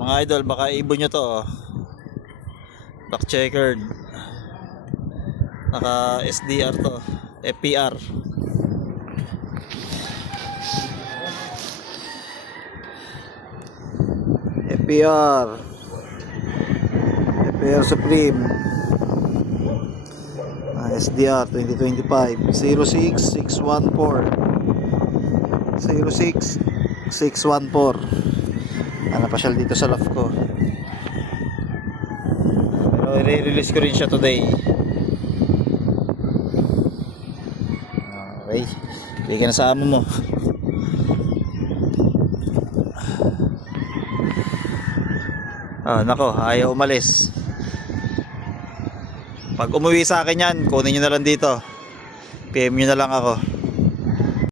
Mga idol, baka ibon nyo to, oh. Back checkered. Naka SDR to, FPR. FPR Supreme. SDR 2025 06614 06614. Napasyal dito sa loft ko, pero i-release ko rin siya today. Okay, bigyan na sa amo mo. Nako, ayaw umalis. Pag umuwi sa akin yan, kunin nyo na lang dito, PM nyo na lang ako.